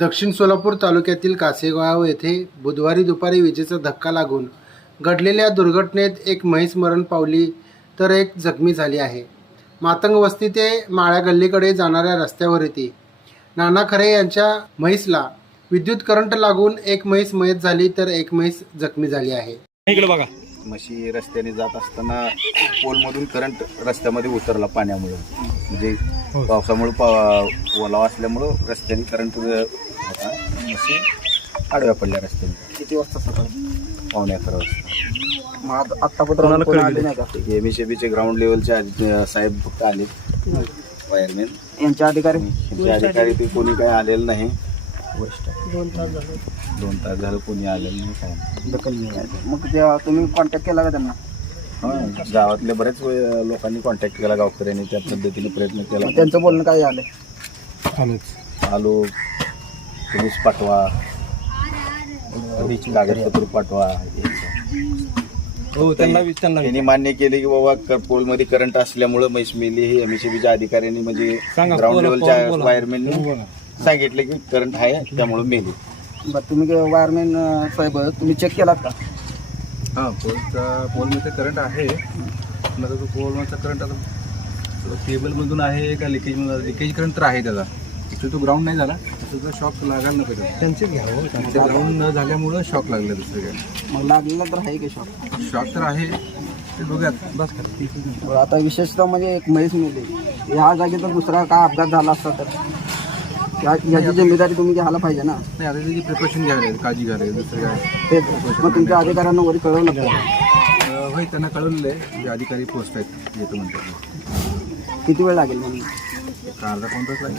दक्षिण सोलापूर तालुक्यातील कासेगाव येथे बुधवारी दुपारी विजेचा धक्का लागून घडलेल्या दुर्घटनेत एक म्हैस मरण पावली तर एक जखमी झाली आहे. मातंग वस्ती ते माळ्या गल्लीकडे जाणाऱ्या रस्त्यावर येते नाना खरे यांच्या म्हैसला विद्युत करंट लागून एक म्हैस मयत झाली तर एक म्हैस जखमी झाली आहे. इकडे बघा. म्हशी रस्त्याने जात असताना पोलमधून करंट रस्त्यामध्ये उतरला पाण्यामुळं. म्हणजे पावसामुळं पा ओलावा असल्यामुळं रस्त्याने करंट होता. म्हशी आडव्या पडल्या रस्त्याने. किती वाजता सकाळी? पावणे अकरा वाजता. मग आत- कोणी आले नाही का? एम एस ग्राउंड लेवलचे आज- साहेब फक्त आले वायरमॅन यांचे अधिकारी? त्यांचे अधिकारी ते कोणी काही आलेलं नाही. दोन तास झालं. कोणी आलेलं नाही काय नाही. दखल नाही मग तेव्हा तुम्ही कॉन्टॅक्ट केला का त्यांना? हा, गावातल्या बऱ्याच वे- लोकांनी कॉन्टॅक्ट केला गावकऱ्यांनी त्या पद्धतीने प्रयत्न केला. त्यांचं बोलणं काय झालं? आलो. पोलीस पाठवा. कागदपत्र पाठवा. हो त्यांना वि- त्यांना त्यांनी मान्य केले की बाबा पोलमध्ये करंट असल्यामुळं म्हैस मेली हे एमएससीबीच्या अधिकाऱ्यांनी म्हणजे सांगा, ग्राउंड बोला, लेवलच्या बोला. सांगितलं की करंट आहे त्यामुळे मेली. बरं तुम्ही वायरमॅन साहेब तुम्ही चेक केलात का? हां पोलचा पोलमध्ये करंट आहे. पण आता तो पोलमधचा करंट आता केबलमधून आहे का लिकेजमधून लिकेज करंट तर आहे त्याचा. ॲक्च्युली तो ग्राउंड नाही झाला. त्याचा शॉक लागायला नको त्याला. त्यांचे घ्यावं ते ग्राउंड न झाल्यामुळं शॉक लागलं दुसरं काय मग लागलेला तर आहे की शॉक शॉक तर आहे. ते बघूयात. बस आता विशेषतः म्हणजे एक म्हैस मिळली ह्या जागी तर दुसरा काय अपघात झाला असता तर? या- याची जिम्मेदारी तुम्ही घ्यायला पाहिजे ना. नाही आता त्याची प्रिकॉशन घ्यायला लागेल, काळजी घ्यायला लागेल, दुसरं काय? तेच मग तुमच्या अधिकाऱ्यांना वरी कळवलं का? अं, होय त्यांना कळवलेलं आहे. जे अधिकारी पोस्ट आहेत येतो म्हणतात. किती वेळ लागेल म्हणून एक अर्धा तास लागेल.